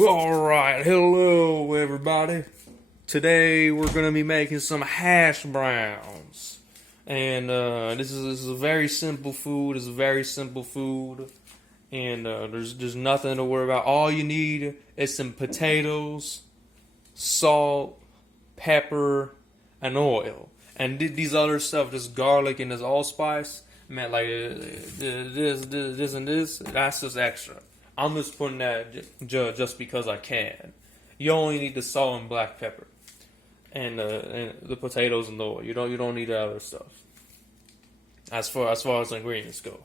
Alright, hello everybody. Today we're going to be making some hash browns. And this is a very simple food. It's a very simple food. And there's nothing to worry about. All you need is some potatoes, salt, pepper, and oil. And these other stuff, this garlic and this allspice, man, like this and this, that's just extra. I'm just putting that just because I can. You only need the salt and black pepper, and the potatoes and the oil. You don't need the other stuff. As far as the ingredients go.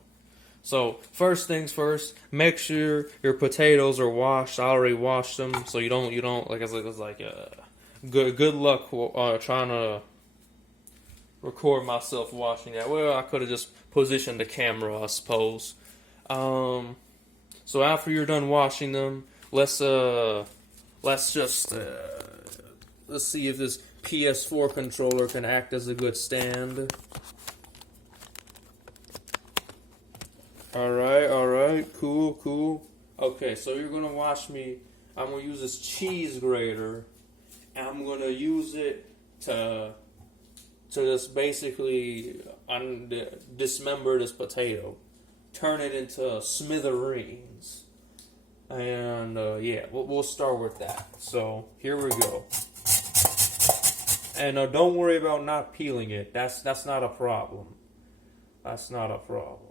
So first things first, make sure your potatoes are washed. I already washed them, so you don't like it's like good luck trying to record myself washing that. Well, I could have just positioned the camera, I suppose. So after you're done washing them, let's see if this PS4 controller can act as a good stand. Alright, cool. Okay, so you're gonna watch me. I'm gonna use this cheese grater, and I'm gonna use it to just basically dismember this potato. Turn it into smithereens. And yeah, we'll start with that. So here we go. And don't worry about not peeling it. That's not a problem. That's not a problem.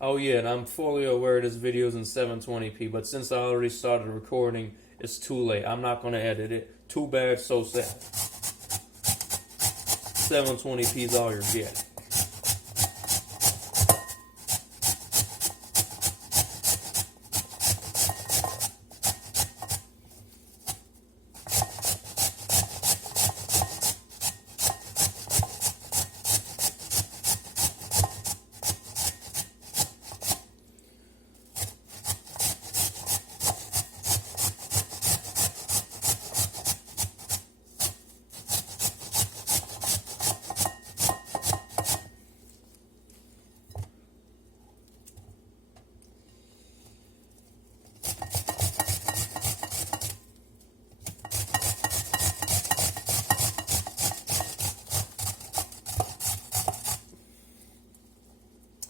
Oh yeah, and I'm fully aware this video is in 720p, but since I already started recording, it's too late. I'm not going to edit it. Too bad, so sad. 720p is all you're getting.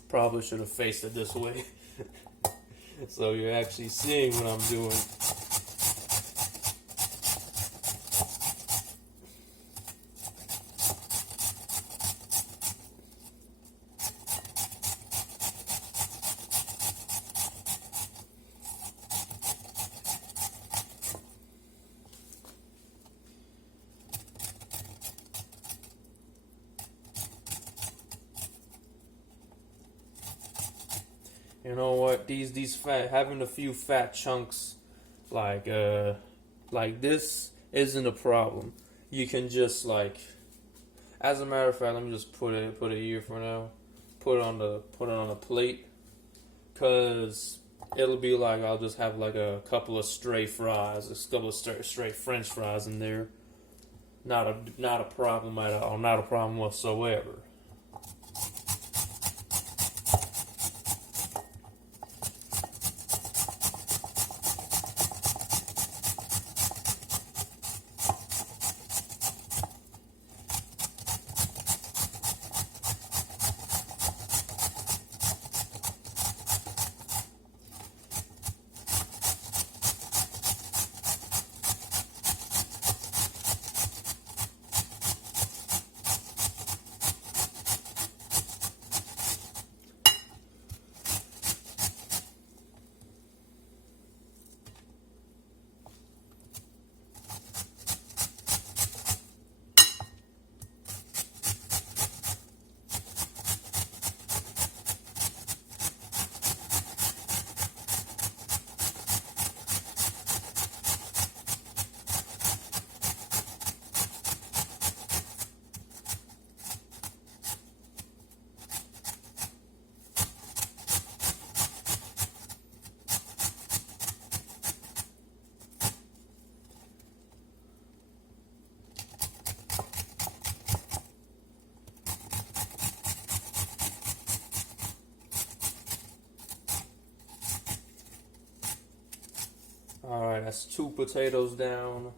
Probably should have faced it this way. So you're actually seeing what I'm doing. You know what? These fat, having a few fat chunks like this isn't a problem. You can just as a matter of fact, let me just put it here for now. Put it on the plate, cause it'll be like I'll just have like a couple of stray fries, a couple of stray French fries in there. Not a problem at all. Not a problem whatsoever. Alright, that's 2 potatoes down.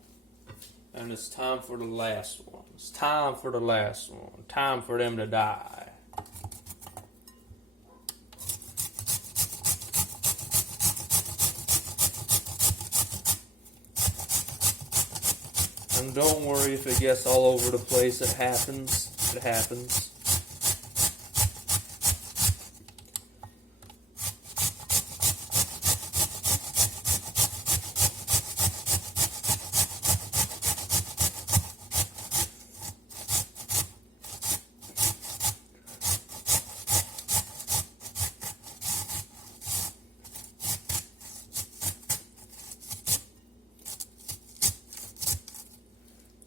And it's time for the last one. It's time for the last one. Time for them to die. And don't worry if it gets all over the place. It happens. It happens.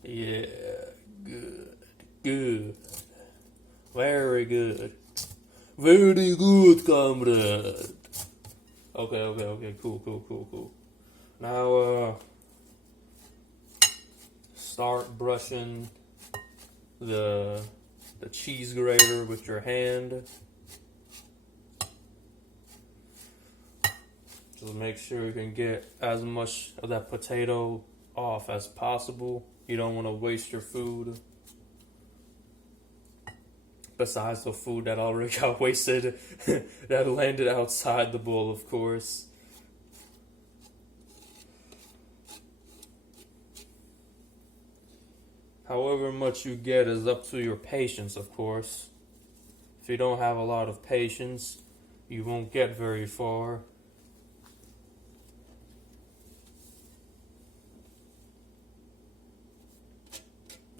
Yeah, good, good, very good, very good, comrade. Okay, cool. Now, start brushing the cheese grater with your hand. Just make sure you can get as much of that potato off as possible. You don't want to waste your food. Besides the food that already got wasted, that landed outside the bowl, of course. However much you get is up to your patience, of course. If you don't have a lot of patience, you won't get very far.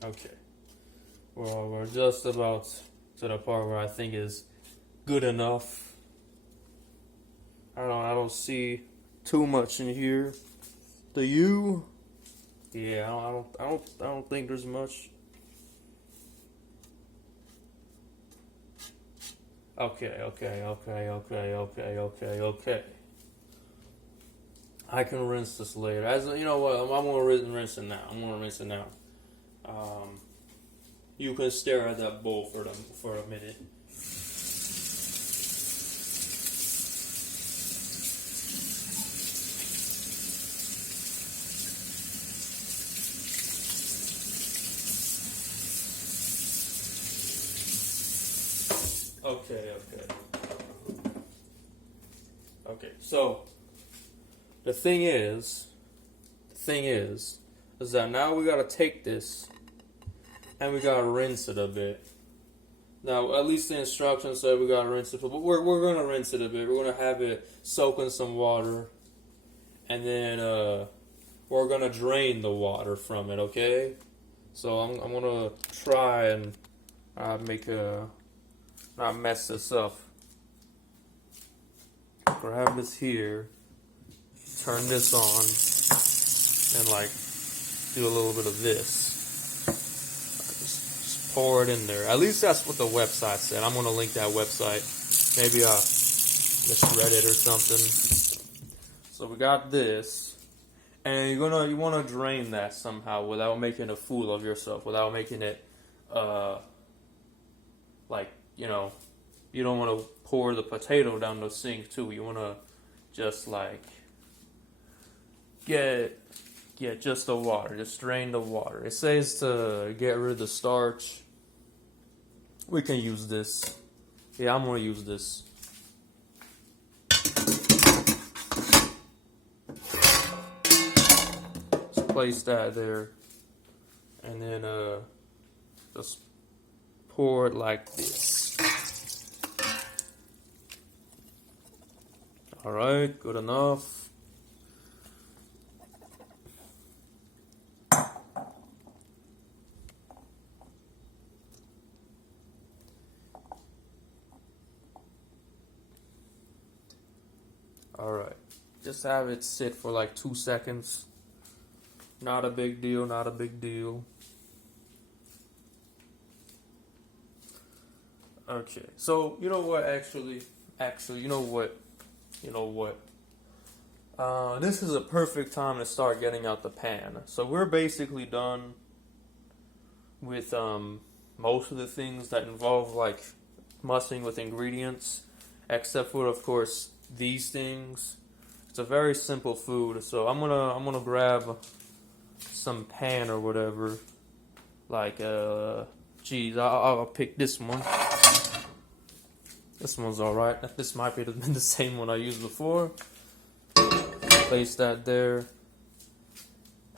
Okay. Well, we're just about to the part where I think is good enough. I don't see too much in here. Do you? Yeah, I don't think there's much. Okay. I can rinse this later. As you know what, I'm gonna rinse it now. You can stare at that bowl for a minute. Okay. So the thing is that now we gotta take this and we gotta rinse it a bit. Now, at least the instructions say we gotta rinse it, but we're gonna rinse it a bit. We're gonna have it soak in some water, and then we're gonna drain the water from it. Okay? So I'm gonna try and not mess this up. Grab this here, turn this on, and do a little bit of this. Just pour it in there. At least that's what the website said. I'm gonna link that website. Maybe I misread it or something. So we got this, and you wanna drain that somehow without making a fool of yourself, without making it you don't want to pour the potato down the sink too. You want to just get just the water. Just drain the water. It says to get rid of the starch. We can use this. Yeah, I'm going to use this. Just place that there. And then just pour it like this. Alright, good enough. Alright, just have it sit for 2 seconds. Not a big deal, not a big deal. Okay, so you know what, actually, you know what? This is a perfect time to start getting out the pan. So we're basically done with most of the things that involve messing with ingredients, except for, of course, these things. It's a very simple food. So I'm gonna grab some pan or whatever. Like geez, I'll pick this one. This one's all right. This might be the same one I used before. Place that there.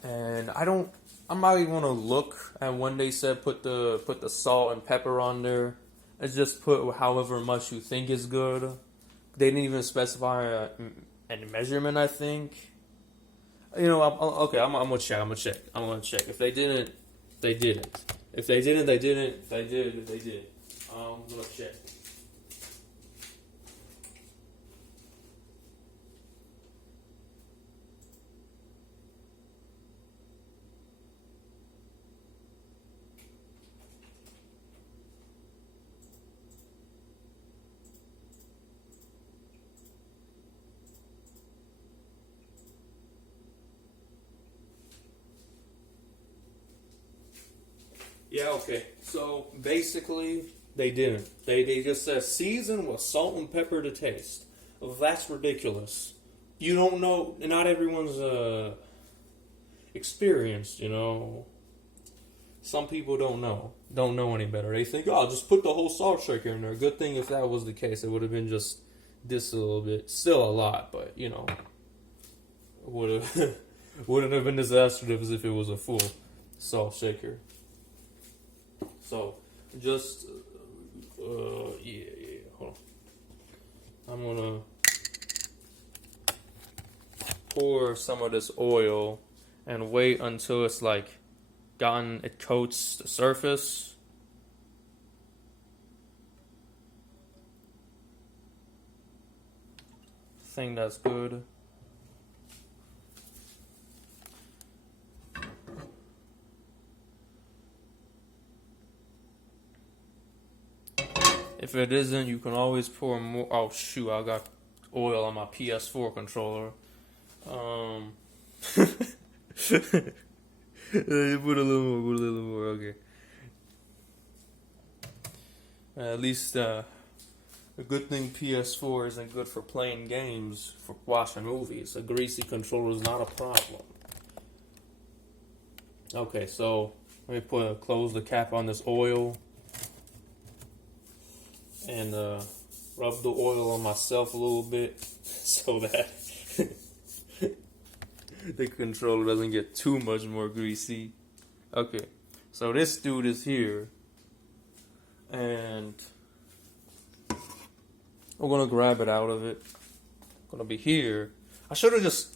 And I'm not even gonna look at when they said put the salt and pepper on there. It's just put however much you think is good. They didn't even specify any measurement. I think. You know, okay. I'm gonna check. I'm gonna check. If they didn't, they didn't. If they didn't, they didn't. If they did, they did. I'm gonna check. Yeah, okay. So basically, they didn't. They just said season with salt and pepper to taste. Well, that's ridiculous. You don't know. Not everyone's experienced. You know, some people don't know any better. They think, oh, just put the whole salt shaker in there. Good thing if that was the case, it would have been just this a little bit. Still a lot, but you know, wouldn't have been disastrous if it was a full salt shaker. So, just, hold on. I'm gonna pour some of this oil and wait until it's like it coats the surface. I think that's good. If it isn't, you can always pour more. Oh shoot, I got oil on my PS4 controller. You put a little more, okay. At least a good thing PS4 isn't good for playing games, for watching movies. A greasy controller is not a problem. Okay, so let me close the cap on this oil. And rub the oil on myself a little bit so that the controller doesn't get too much more greasy. Okay, so this dude is here, and we're gonna grab it out of it. Gonna be here. I should have just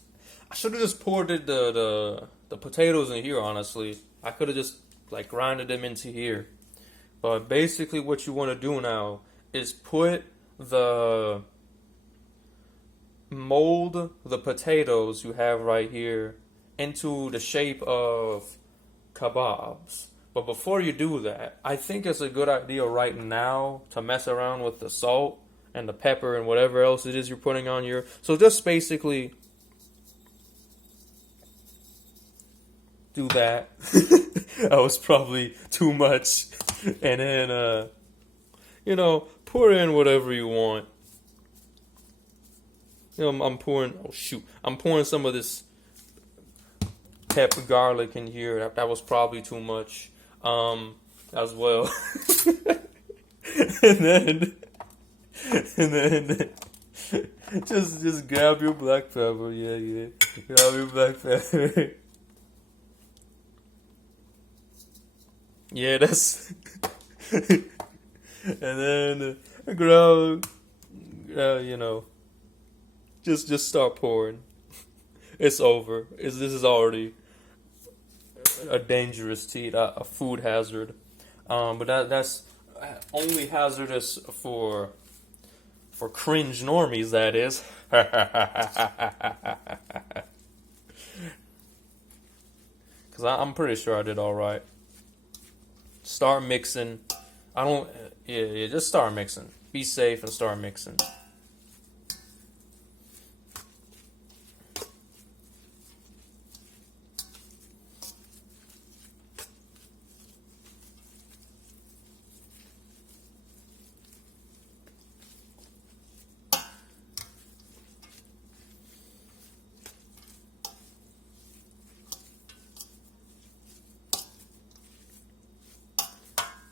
poured the potatoes in here. Honestly, I could have just like grinded them into here. But basically, what you want to do now is mold the potatoes you have right here into the shape of kebabs. But before you do that, I think it's a good idea right now to mess around with the salt and the pepper and whatever else it is you're putting on your. So just basically do that. That was probably too much. And then, pour in whatever you want. I'm pouring some of this pepper garlic in here. That was probably too much, as well. and then just grab your black pepper. Yeah. Grab your black pepper. Yeah, that's. And then grab, just start pouring. It's over. This is already a dangerous tea, a food hazard. But that's only hazardous for cringe normies. That is. Because I'm pretty sure I did all right. Start mixing. Just start mixing. Be safe and start mixing.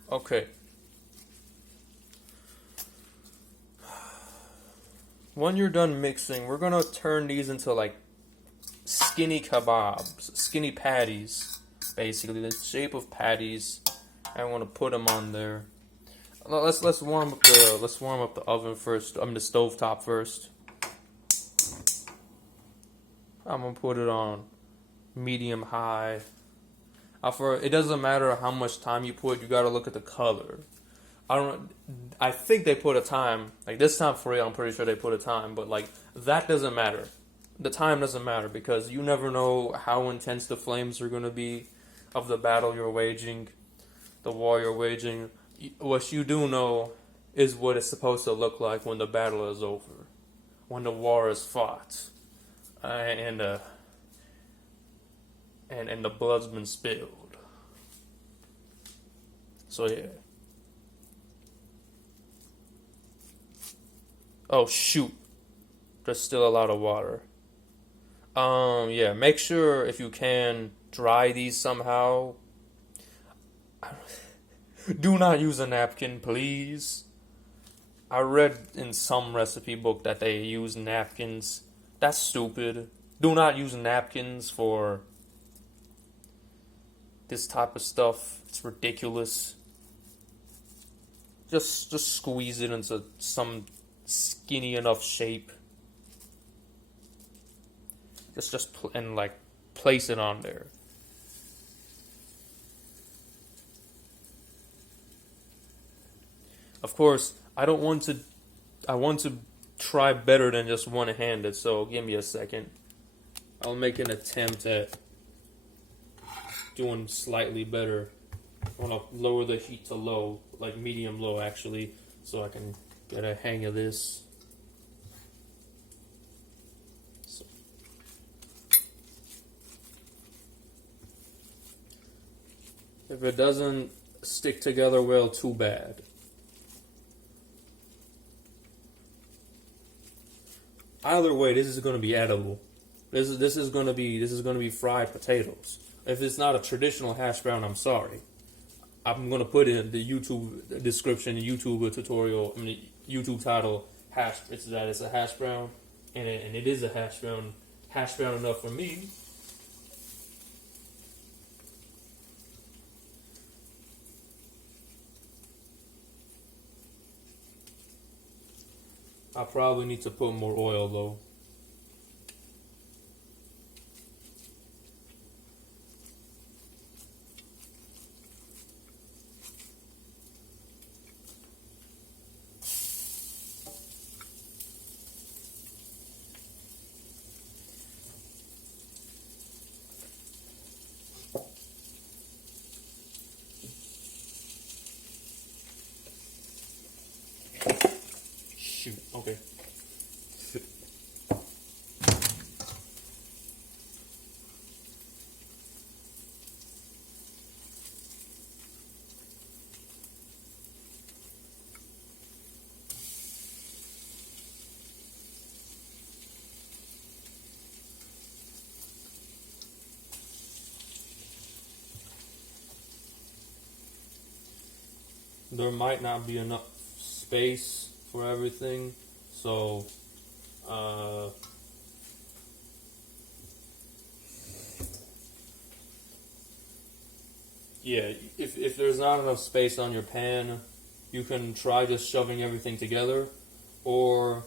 Okay. When you're done mixing, we're gonna turn these into like skinny kebabs, skinny patties, basically the shape of patties. I want to put them on there. Let's warm up the oven first. I mean the stovetop first. I'm gonna put it on medium high. It doesn't matter how much time you put. You gotta look at the color. I think they put a time. Like this time for real, I'm pretty sure they put a time. But like that doesn't matter. The time doesn't matter because you never know how intense the flames are gonna be of the battle you're waging, the war you're waging. What you do know is what it's supposed to look like when the battle is over, when the war is fought, and the blood's been spilled. So yeah. Oh shoot, there's still a lot of water. Yeah, make sure if you can dry these somehow. Do not use a napkin, please. I read in some recipe book that they use napkins. That's stupid. Do not use napkins for this type of stuff. It's ridiculous. Just squeeze it into some skinny enough shape. And like place it on there. Of course, I want to try better than just one-handed, so give me a second. I'll make an attempt at doing slightly better. I want to lower the heat to low, like medium low actually, so I can get a hang of this. So. If it doesn't stick together well, too bad. Either way, this is going to be edible. This is going to be fried potatoes. If it's not a traditional hash brown, I'm sorry. I'm going to put in the YouTube description, YouTube tutorial, YouTube title, it's a hash brown, and it is a hash brown enough for me. I probably need to put more oil though. Shoot, okay. There might not be enough space for everything, so yeah, if there's not enough space on your pan, you can try just shoving everything together, or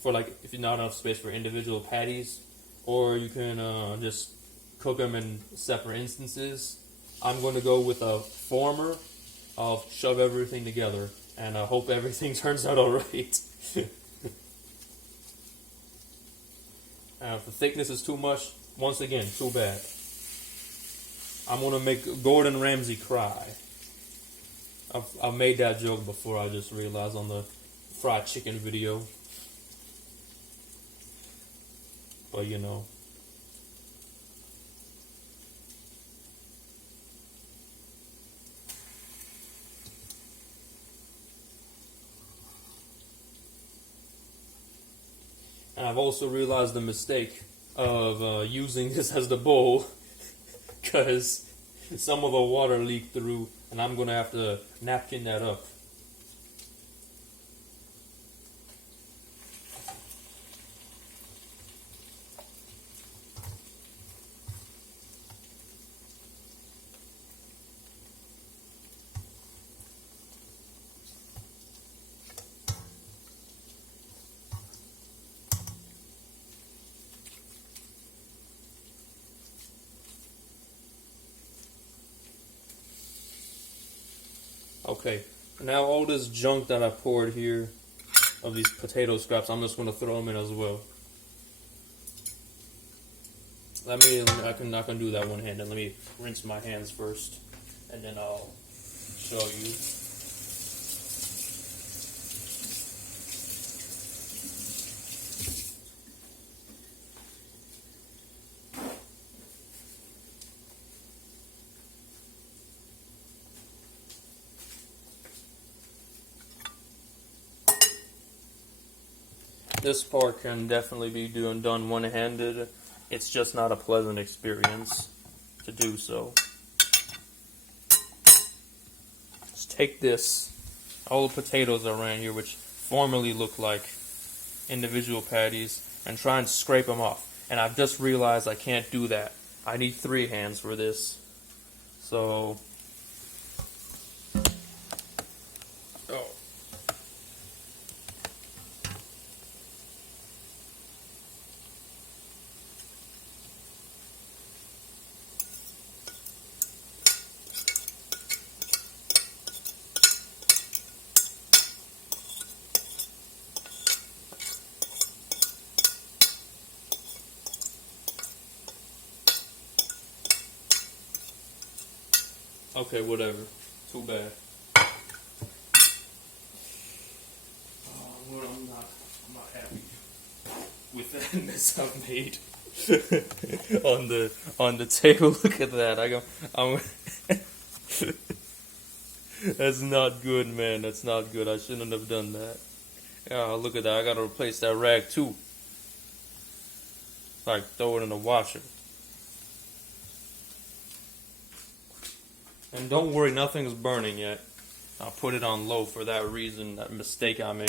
for like if you're not enough space for individual patties, or you can just cook them in separate instances. I'm going to go with a former. I'll shove everything together, and I hope everything turns out alright. If the thickness is too much, once again, too bad. I'm gonna make Gordon Ramsay cry. I've made that joke before, I just realized on the fried chicken video. But you know. And I've also realized the mistake of using this as the bowl, because some of the water leaked through. and I'm gonna have to napkin that up. Okay, now all this junk that I poured here of these potato scraps, I'm just going to throw them in as well. I can do that one-handed. Let me rinse my hands first, and then I'll show you. This part can definitely be done one-handed. It's just not a pleasant experience to do so. Just take this, all the potatoes around here, which formerly looked like individual patties, and try and scrape them off. And I've just realized I can't do that. I need 3 hands for this. So, okay, whatever. Too bad. Well, I'm not happy with that mess I've made on the table. Look at that. That's not good, man. That's not good. I shouldn't have done that. Yeah, look at that. I gotta replace that rag too. Like throw it in the washer. And don't worry, nothing's burning yet. I'll put it on low for that reason, that mistake I made.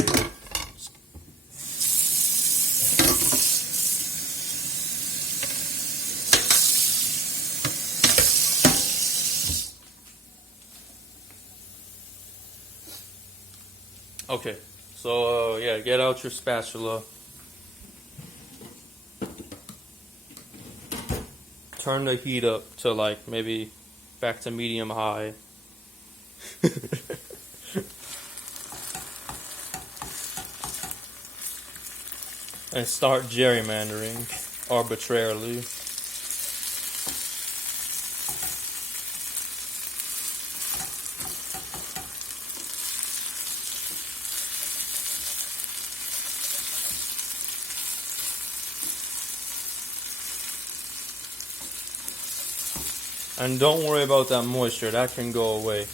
Okay, so yeah, get out your spatula. Turn the heat up to like maybe back to medium high. And start gerrymandering arbitrarily. And don't worry about that moisture, that can go away.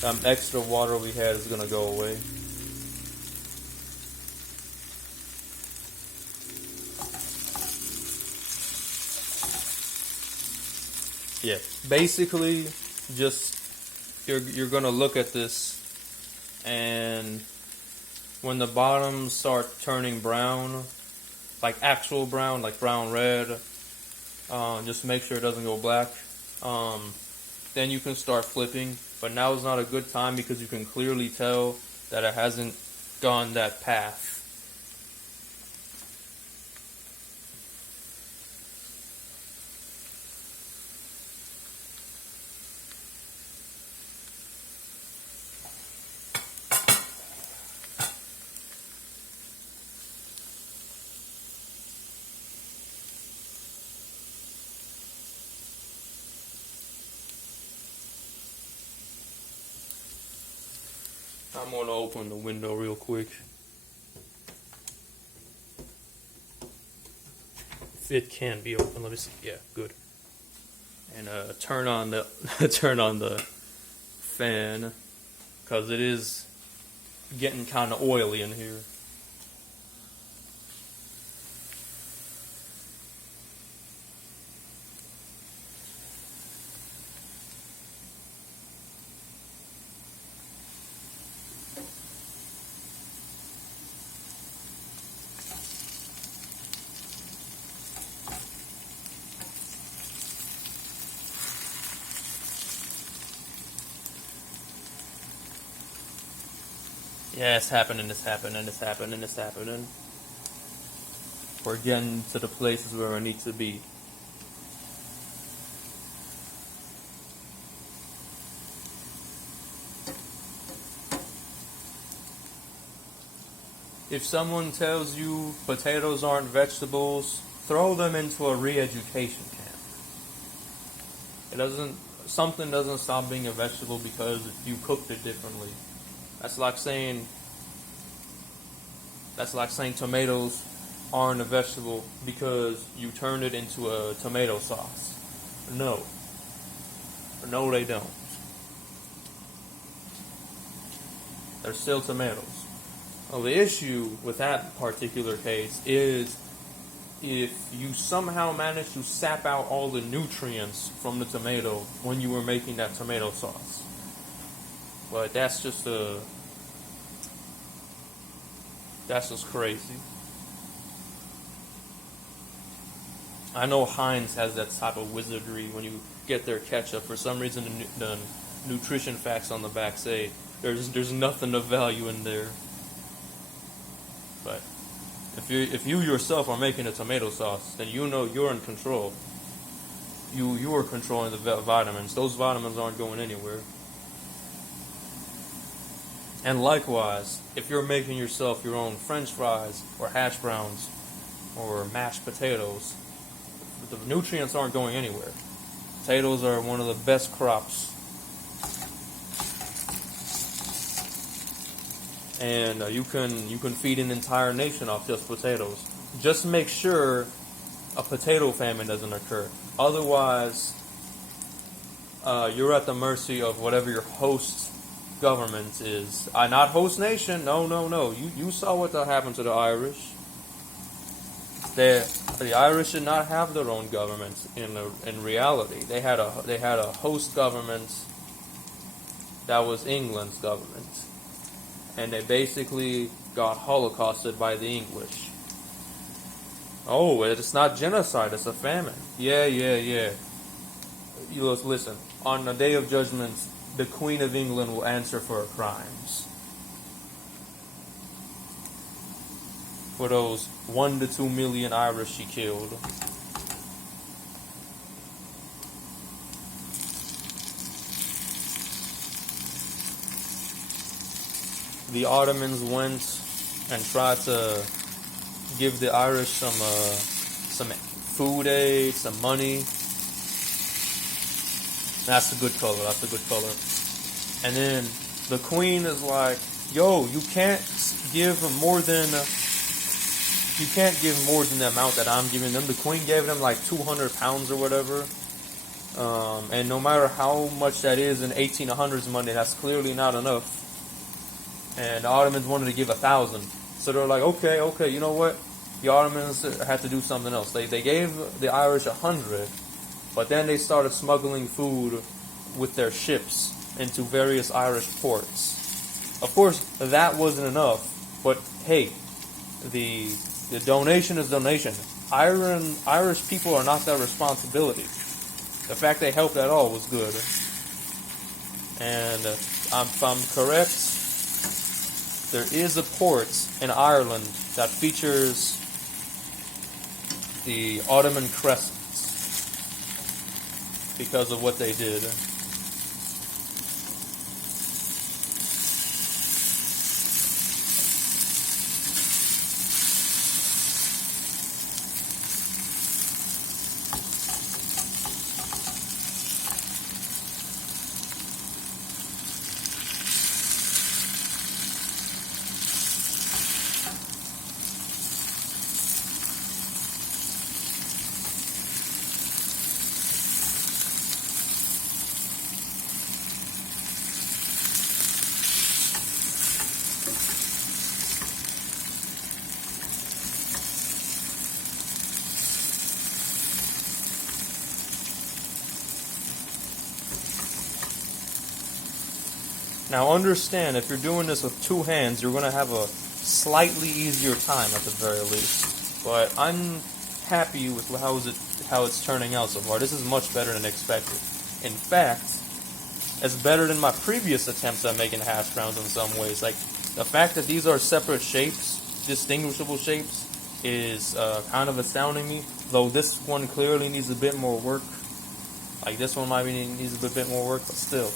That extra water we had is gonna go away. Yeah, basically, just you're gonna look at this, and when the bottoms start turning brown, like actual brown, like brown red, just make sure it doesn't go black. Then you can start flipping, but now is not a good time because you can clearly tell that it hasn't gone that path. I'm going to open the window real quick. If it can be open, let me see. Yeah, good. And turn on the turn on the fan because it is getting kind of oily in here. Yeah, it's happening, it's happening, it's happening, it's happening. We're getting to the places where we need to be. If someone tells you potatoes aren't vegetables, throw them into a re-education camp. Something doesn't stop being a vegetable because you cooked it differently. That's like saying tomatoes aren't a vegetable because you turned it into a tomato sauce. No. No, they don't. They're still tomatoes. Well, the issue with that particular case is if you somehow manage to sap out all the nutrients from the tomato when you were making that tomato sauce. But that's just crazy. I know Heinz has that type of wizardry when you get their ketchup. For some reason, the nutrition facts on the back say there's nothing of value in there. But if you yourself are making a tomato sauce, then you know you're in control. You are controlling the vitamins. Those vitamins aren't going anywhere. And likewise, if you're making yourself your own French fries or hash browns or mashed potatoes, the nutrients aren't going anywhere. Potatoes are one of the best crops. And you can feed an entire nation off just potatoes. Just make sure a potato famine doesn't occur. Otherwise, you're at the mercy of whatever your host government is. Not host nation. No. You saw what happened to the Irish. The Irish did not have their own government in reality. They had a host government that was England's government. And they basically got holocausted by the English. Oh, it's not genocide, it's a famine. Yeah. You listen, on the day of judgment, the Queen of England will answer for her crimes. For those 1 to 2 million Irish she killed. The Ottomans went and tried to give the Irish some food aid, some money. That's a good color. And then the Queen is like, "Yo, you can't give more than the amount that I'm giving them." The Queen gave them like 200 pounds or whatever. And no matter how much that is in 1800s money, that's clearly not enough. And the Ottomans wanted to give 1,000. So they're like, okay, you know what? The Ottomans had to do something else. They gave the Irish 100, but then they started smuggling food with their ships into various Irish ports. Of course, that wasn't enough, but hey, the donation is donation. Irish people are not their responsibility. The fact they helped at all was good. And if I'm correct, there is a port in Ireland that features the Ottoman crescents because of what they did. Now understand, if you're doing this with two hands, you're going to have a slightly easier time at the very least. But I'm happy with how it's turning out so far. This is much better than expected. In fact, it's better than my previous attempts at making hash browns in some ways. Like, The fact that these are separate shapes, distinguishable shapes, is kind of astounding me. Though this one clearly needs a bit more work. Like this one might needs a bit more work, but still.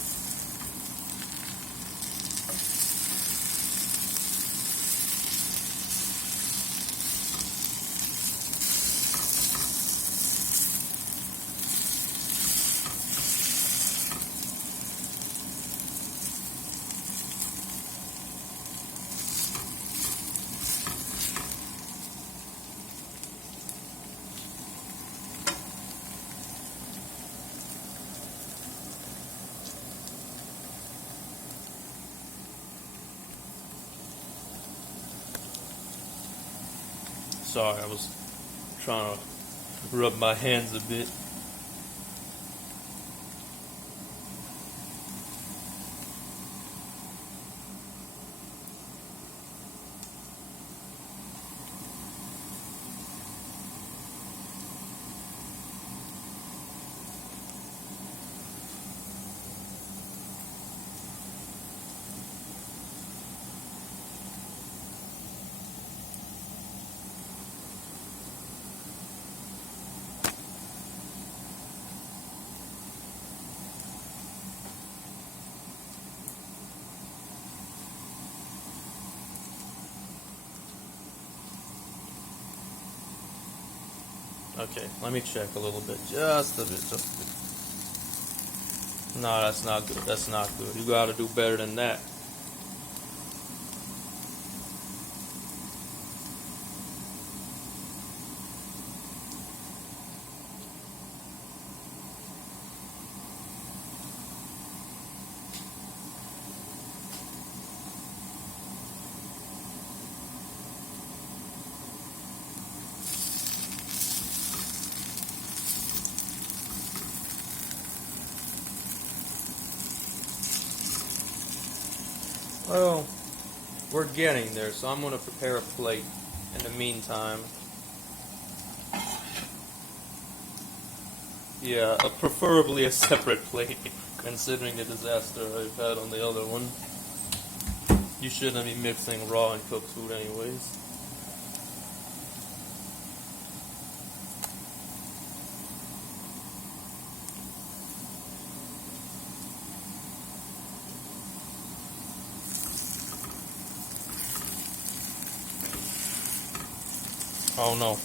Sorry, I was trying to rub my hands a bit. Okay, let me check a little bit. Just a bit. No, that's not good. That's not good. You gotta do better than that. Well, we're getting there, so I'm going to prepare a plate in the meantime. Yeah, preferably a separate plate, considering the disaster I've had on the other one. You shouldn't be mixing raw and cooked food anyways. Oh no.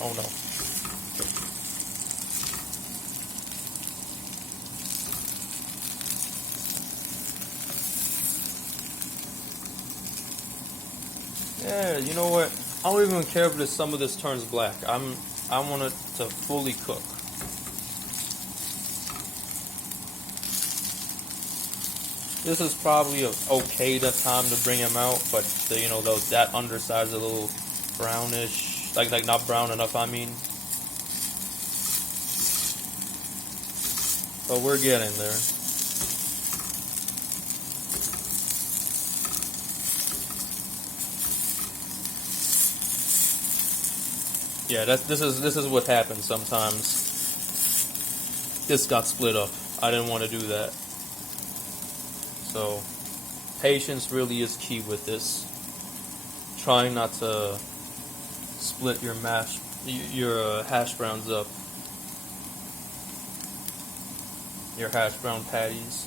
Oh no. Yeah, you know what? I don't even care if some of this turns black. I want it to fully cook. This is probably a okay time to bring them out, but that underside is a little brownish. Like not brown enough, I mean. But we're getting there. Yeah, this is what happens sometimes. This got split up. I didn't want to do that. So, patience really is key with this. Trying not to split your hash browns up. Your hash brown patties.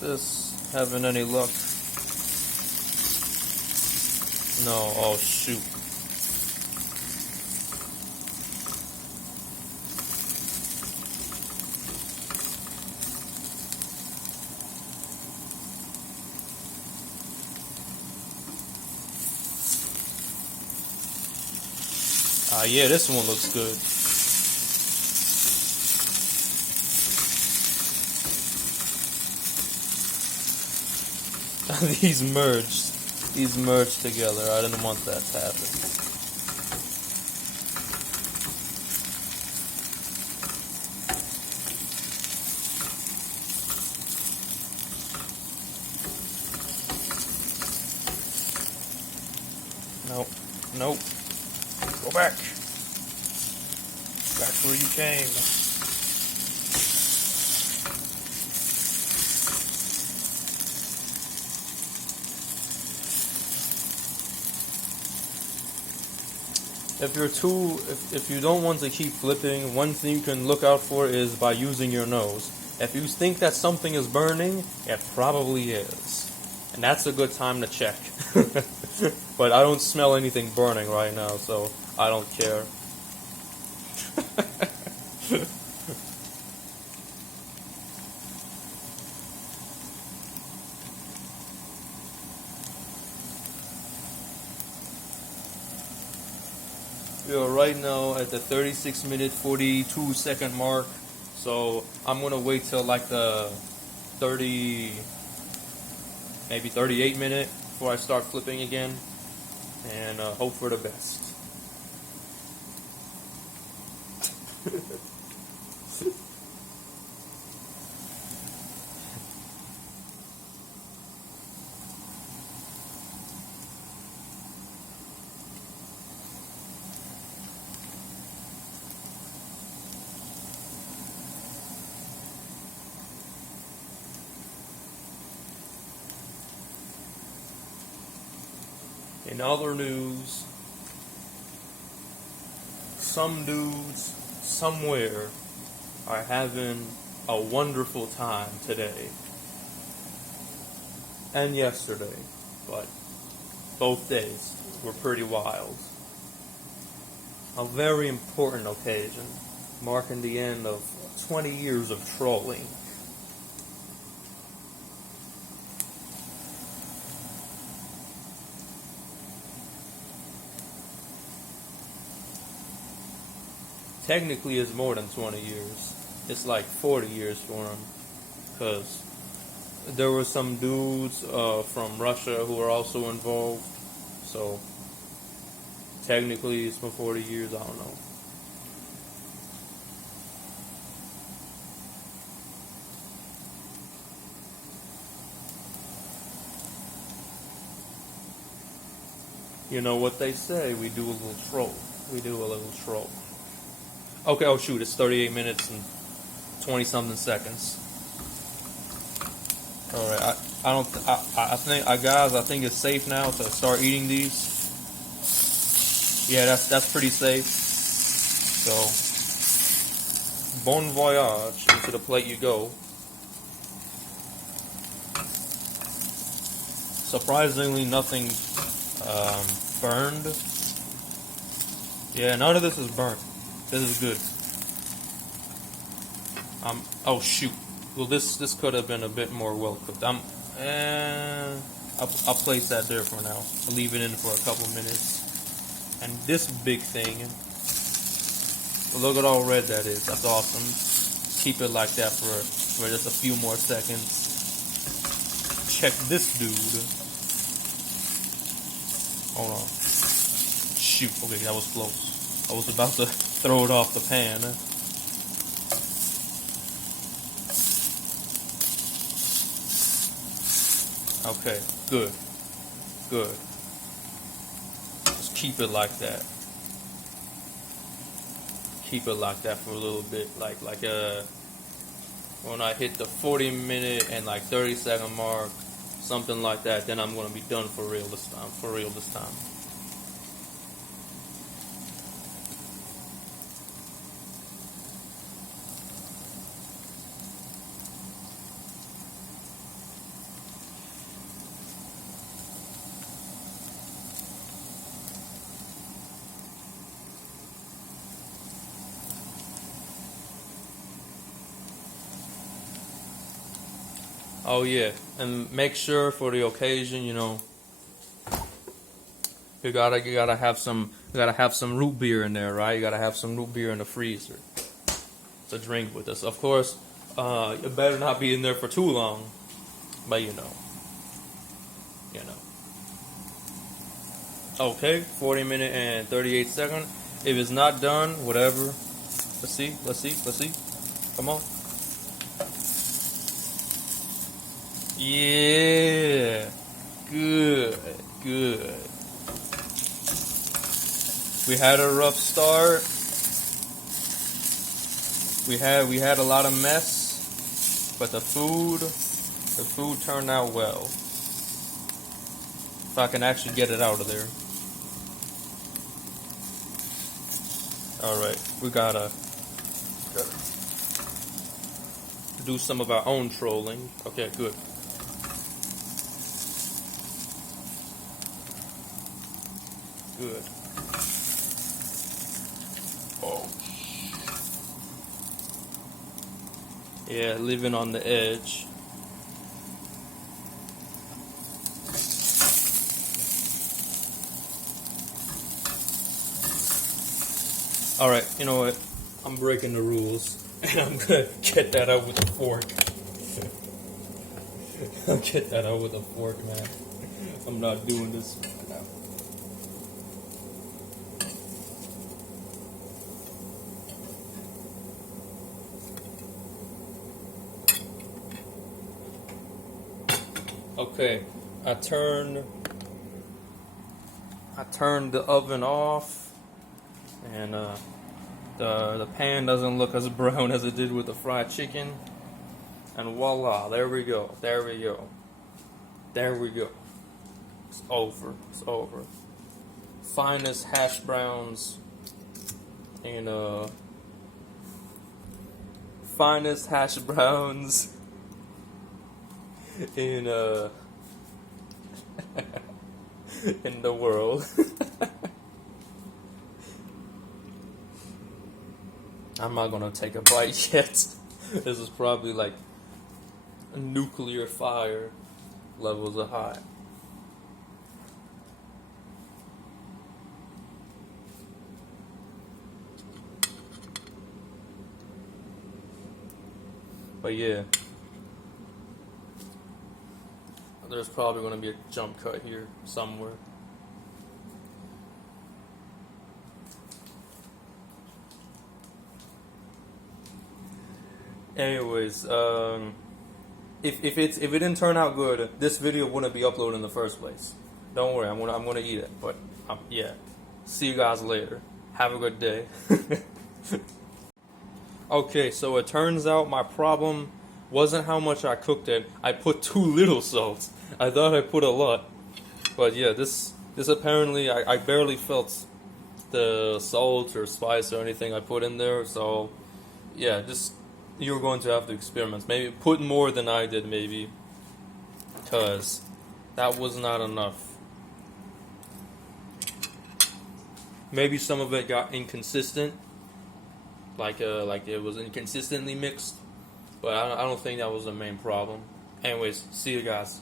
This having any luck? No, oh shoot. Yeah, this one looks good. These merged. these merged together. I didn't want that to happen. Nope. Nope. Go back. Back where you came. If you don't want to keep flipping, one thing you can look out for is by using your nose. If you think that something is burning, it probably is. And that's a good time to check. But I don't smell anything burning right now, so I don't care. We are right now at the 36-minute, 42-second mark. So I'm gonna wait till like the 30, maybe 38-minute before I start flipping again, and hope for the best. In other news, some dudes somewhere are having a wonderful time today and yesterday, but both days were pretty wild. A very important occasion, marking the end of 20 years of trolling. Technically, it's more than 20 years. It's like 40 years for him. Because there were some dudes from Russia who were also involved. So, technically, it's for 40 years. I don't know. You know what they say, we do a little troll. We do a little troll. Okay, oh shoot, it's 38 minutes and 20-something seconds. Alright, I think it's safe now to start eating these. Yeah, that's pretty safe. So, bon voyage, into the plate you go. Surprisingly, nothing burned. Yeah, none of this is burnt. This is good. Oh shoot. Well, this could have been a bit more well cooked. I'll place that there for now. I'll leave it in for a couple minutes. And this big thing, look at all red that is. That's awesome. Keep it like that for just a few more seconds. Check this dude. Hold on. Shoot. Okay, that was close. I was about to throw it off the pan. Okay, good. Good. Just keep it like that. Keep it like that for a little bit. Like when I hit the 40-minute and like 30-second mark, something like that, then I'm gonna be done for real this time. For real this time. Oh yeah, and make sure for the occasion, you know, you gotta have some root beer in there, right? You gotta have some root beer in the freezer to drink with us. Of course, it better not be in there for too long, but you know. Okay, 40 minute and 38 second. If it's not done, whatever. Let's see. Come on. Yeah. Good. We had a rough start. We had a lot of mess, but the food turned out well. If I can actually get it out of there. Alright, we gotta do some of our own trolling. Okay, good. Good. Oh. Yeah, living on the edge. Alright, you know what? I'm breaking the rules. And I'm gonna get that out with a fork. I'll get that out with a fork, man. I'm not doing this right now. Okay, I turned the oven off, and the pan doesn't look as brown as it did with the fried chicken. And voila, there we go. It's over. Finest hash browns in in in the world. I'm not gonna take a bite yet. This is probably like a nuclear fire levels of hot. But yeah, there's probably gonna be a jump cut here somewhere. Anyways, if it didn't turn out good, this video wouldn't be uploaded in the first place. Don't worry, I'm gonna eat it. But yeah, see you guys later. Have a good day. Okay, so it turns out my problem wasn't how much I cooked it. I put too little salt. I thought I put a lot, but yeah, this apparently I barely felt the salt or spice or anything I put in there. So yeah, just. You're going to have to experiment. Maybe put more than I did, maybe, because that was not enough. Maybe some of it got inconsistent, like it was inconsistently mixed, but I don't think that was the main problem. Anyways, see you guys.